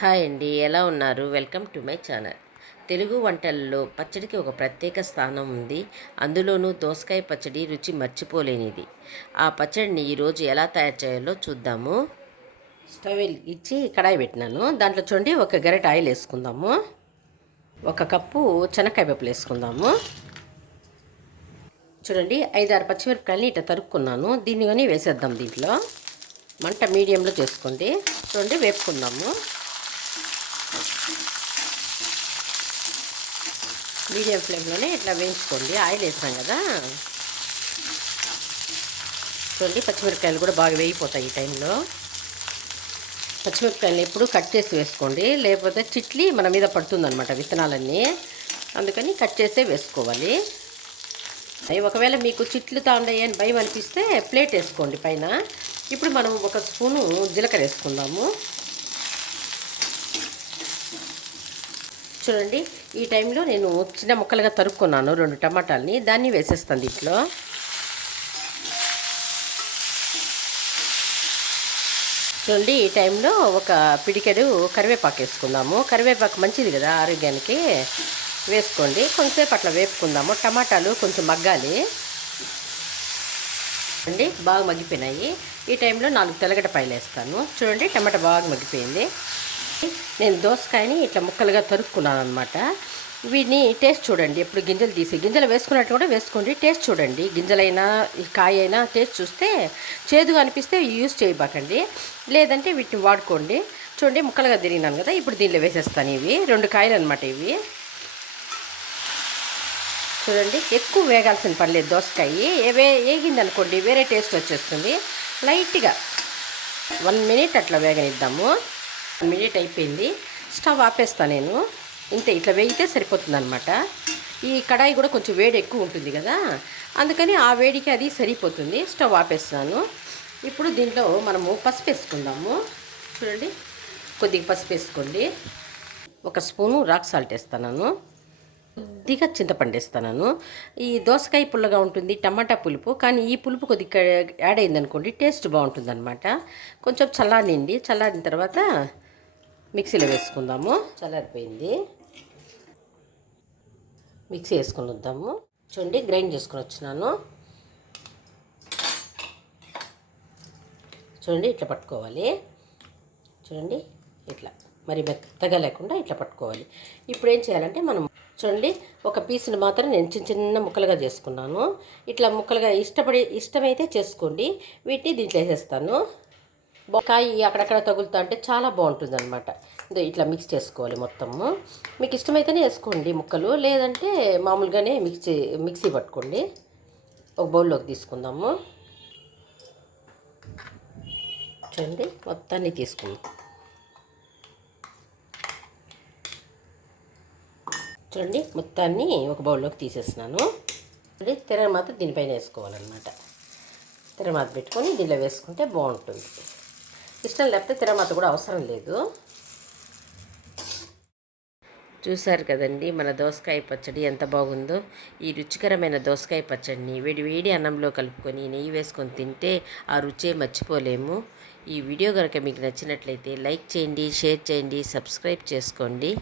Hi అండి, ఎలా ఉన్నారు? Welcome to my channel. Telugu వంటల్లో పచ్చడికి ఒక ప్రత్యేక స్థానం ఉంది. అందులోనూ దోసకాయ పచ్చడి రుచి మర్చిపోలేనిది. ఆ పచ్చడిని ఈరోజు ఎలా తయారు చేయాలో చూద్దాము. స్టవ్ వెలిగించి కడాయి పెట్టినాను. దాంట్లో చూడండి, ఒక గరిటె ఆయిల్ వేసుకుందాము. ఒక కప్పు శనక్కాయ పప్పులు వేసుకుందాము. చూడండి, 5-6 పచ్చిమిరపకాయలని ఇట్లా తరుక్కున్నాను. దీన్ని కానీ వేసేద్దాం. దీంట్లో మంట మీడియంలో చేసుకోండి. చూడండి, వేపుకుందాము. మీడియం ఫ్లేమ్లోనే ఇట్లా వేయించుకోండి. ఆయిల్ వేసాం కదా. చూడండి, పచ్చిమిరపకాయలు కూడా బాగా వేగిపోతాయి. ఈ టైంలో పచ్చిమిరపకాయలు ఎప్పుడు కట్ చేసి వేసుకోండి, లేకపోతే చిట్లి మన మీద పడుతుందన్నమాట విత్తనాలన్నీ. అందుకని కట్ చేసే వేసుకోవాలి. అవి ఒకవేళ మీకు చిట్లు తాండయ్యి అని భయం అనిపిస్తే ప్లేట్ వేసుకోండి పైన. ఇప్పుడు మనం 1 స్పూను జీలకర్ర వేసుకుందాము. చూడండి, ఈ టైంలో నేను చిన్న ముక్కలుగా తరుక్కున్నాను 2 టమాటాలని. దాన్ని వేసేస్తాను దీంట్లో. చూడండి, ఈ టైంలో ఒక పిడికెడు కరివేపాకు వేసుకుందాము. కరివేపాకు మంచిది కదా ఆరోగ్యానికి, వేసుకోండి. కొంచెంసేపు అట్లా వేపుకుందాము. టమాటాలు కొంచెం మగ్గాలి అండి. బాగా మగ్గిపోయినాయి. ఈ టైంలో 4 తెల్లగడ్డపాయలు వేస్తాను. చూడండి, టమాటా బాగా మగ్గిపోయింది. నేను దోసకాయని ఇట్లా ముక్కలుగా తరుక్కున్నాను అనమాట. వీటిని టేస్ట్ చూడండి. ఎప్పుడు గింజలు వేసుకున్నట్టు కూడా వేసుకోండి. టేస్ట్ చూడండి. గింజలైనా ఈ కాయ అయినా టేస్ట్ చూస్తే చేదుగా అనిపిస్తే యూస్ చేయబాకండి, లేదంటే వీటిని వాడుకోండి. చూడండి, ముక్కలుగా తిరిగినాను కదా. ఇప్పుడు దీనిలో వేసేస్తాను. ఇవి 2 కాయలు అనమాట. ఇవి చూడండి, ఎక్కువ వేగాల్సిన పర్లేదు. దోసకాయ వేగింది అనుకోండి వేరే టేస్ట్ వచ్చేస్తుంది. లైట్గా 1 మినిట్ అట్లా వేగనిద్దాము. 1 మినిట్ అయిపోయింది. స్టవ్ ఆపేస్తాను నేను. ఇంతే, ఇట్లా వేగితే సరిపోతుంది అనమాట. ఈ కడాయి కూడా కొంచెం వేడి ఎక్కువ ఉంటుంది కదా, అందుకని ఆ వేడికి అది సరిపోతుంది. స్టవ్ ఆపేస్తున్నాను. ఇప్పుడు దీంట్లో మనము పసుపు వేసుకుందాము. చూడండి, కొద్దిగా పసుపు వేసుకోండి. 1 స్పూను రాక్ సాల్ట్ వేస్తాను. కొద్దిగా చింతపండు వేస్తాను. ఈ దోసకాయ పుల్లగా ఉంటుంది, టమాటా పులుపు, కానీ ఈ పులుపు కొద్దిగా యాడ్ అయిందనుకోండి టేస్ట్ బాగుంటుంది అనమాట. కొంచెం చల్లారిన తర్వాత మిక్సీలో వేసుకుందాము. చల్లారిపోయింది. మిక్సీ వేసుకొని వద్దాము. చూడండి, గ్రైండ్ చేసుకొని వచ్చినాను. చూడండి, ఇట్లా పట్టుకోవాలి. చూడండి, ఇట్లా మరి మెత్తగా లేకుండా ఇట్లా పట్టుకోవాలి. ఇప్పుడు ఏం చేయాలంటే మనం చూడండి, ఒక పీసుని మాత్రం నేను చిన్న ముక్కలుగా చేసుకున్నాను. ఇట్లా ముక్కలుగా ఇష్టమైతే చేసుకోండి. వీటిని దీంట్లో వేసేస్తాను. కాయ అక్కడక్కడ తగులుతా అంటే చాలా బాగుంటుంది అనమాట. ఇట్లా మిక్స్ చేసుకోవాలి మొత్తము. మీకు ఇష్టమైతేనే వేసుకోండి ముక్కలు, లేదంటే మామూలుగానే మిక్సీ పట్టుకోండి. ఒక బౌల్లోకి తీసుకుందాము. చూడండి, మొత్తాన్ని తీసుకుందాం. చూడండి, మొత్తాన్ని ఒక బౌల్లోకి తీసేస్తున్నాను. చూడండి, తిరగమాత దీనిపైన వేసుకోవాలన్నమాట. తిరగమాత పెట్టుకొని దీనిలో వేసుకుంటే బాగుంటుంది. ఇష్టం లేకపోతే తిరగమాత కూడా అవసరం లేదు. చూసారు కదండి, మన దోసకాయ పచ్చడి ఎంత బాగుందో. ఈ రుచికరమైన దోసకాయ పచ్చడిని వేడి అన్నంలో కలుపుకొని నెయ్యి వేసుకొని తింటే ఆ రుచే మర్చిపోలేము. ఈ వీడియో కనుక మీకు నచ్చినట్లయితే లైక్ చేయండి, షేర్ చేయండి, సబ్స్క్రైబ్ చేసుకోండి.